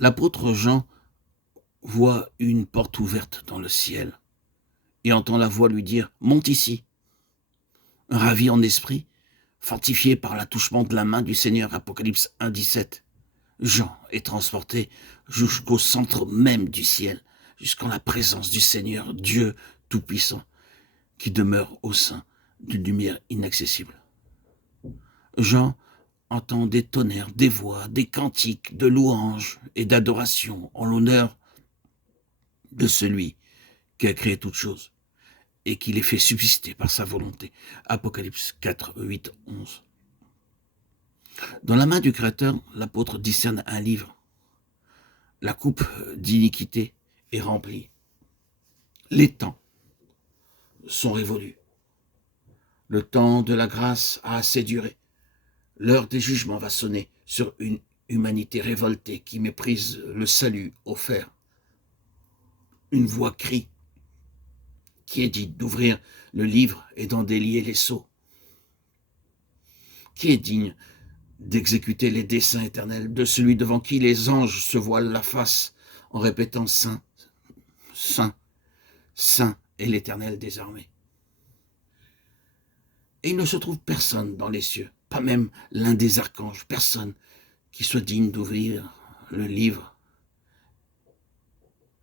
L'apôtre Jean voit une porte ouverte dans le ciel et entend la voix lui dire « Monte ici ». Ravi en esprit, fortifié par l'attouchement de la main du Seigneur, Apocalypse 1,17, Jean est transporté jusqu'au centre même du ciel, jusqu'en la présence du Seigneur, Dieu Tout-Puissant, qui demeure au sein d'une lumière inaccessible. Jean entend des tonnerres, des voix, des cantiques de louanges et d'adoration en l'honneur de celui qui a créé toutes choses et qui les fait subsister par sa volonté. Apocalypse 4, 8, 11. Dans la main du Créateur, l'apôtre discerne un livre. La coupe d'iniquité est remplie. Les temps sont révolus. Le temps de la grâce a assez duré. L'heure des jugements va sonner sur une humanité révoltée qui méprise le salut offert. Une voix crie, qui est dite d'ouvrir le livre et d'en délier les sceaux. Qui est digne d'exécuter les desseins éternels de celui devant qui les anges se voilent la face en répétant « Saint, Saint, Saint est l'Éternel des armées ». Et il ne se trouve personne dans les cieux, pas même l'un des archanges, personne qui soit digne d'ouvrir le livre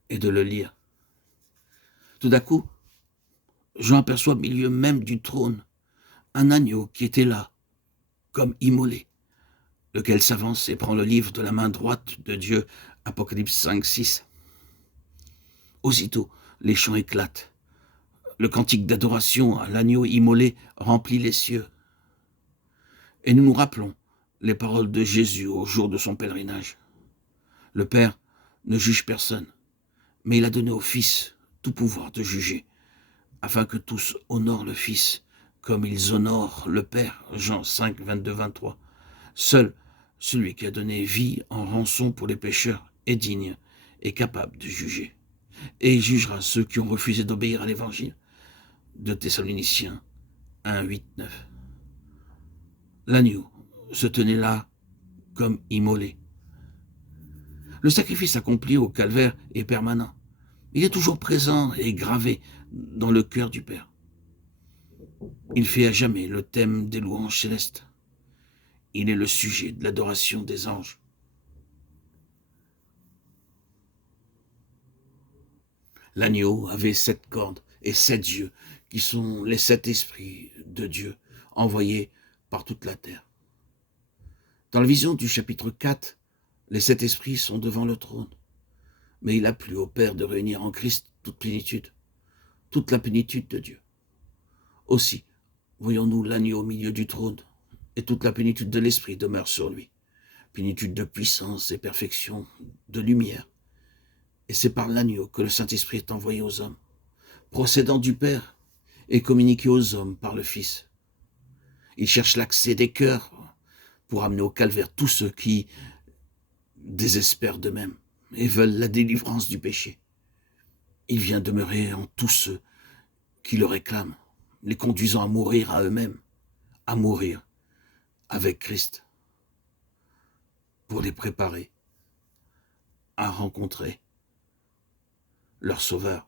et de le lire. Tout d'un coup, Jean aperçoit au milieu même du trône un agneau qui était là, comme immolé, lequel s'avance et prend le livre de la main droite de Dieu, Apocalypse 5, 6. Aussitôt, les chants éclatent. Le cantique d'adoration à l'agneau immolé remplit les cieux. Et nous nous rappelons les paroles de Jésus au jour de son pèlerinage. Le Père ne juge personne, mais il a donné au Fils tout pouvoir de juger, afin que tous honorent le Fils, comme ils honorent le Père. Jean 5, 22, 23. Seul celui qui a donné vie en rançon pour les pécheurs est digne et capable de juger. Et il jugera ceux qui ont refusé d'obéir à l'Évangile. De Thessaloniciens 1, 8, 9. L'agneau se tenait là comme immolé. Le sacrifice accompli au calvaire est permanent. Il est toujours présent et gravé dans le cœur du Père. Il fait à jamais le thème des louanges célestes. Il est le sujet de l'adoration des anges. L'agneau avait 7 cornes et 7 yeux, qui sont les 7 esprits de Dieu, envoyés par toute la terre. Dans la vision du chapitre 4, les 7 esprits sont devant le trône. Mais il a plu au Père de réunir en Christ toute la plénitude de Dieu. Aussi, voyons-nous l'agneau au milieu du trône, et toute la plénitude de l'Esprit demeure sur lui. Plénitude de puissance et perfection, de lumière. Et c'est par l'agneau que le Saint-Esprit est envoyé aux hommes, procédant du Père et communiqué aux hommes par le Fils. Il cherche l'accès des cœurs pour amener au calvaire tous ceux qui désespèrent d'eux-mêmes et veulent la délivrance du péché. Il vient demeurer en tous ceux qui le réclament, les conduisant à mourir à eux-mêmes, à mourir avec Christ, pour les préparer à rencontrer leur Sauveur.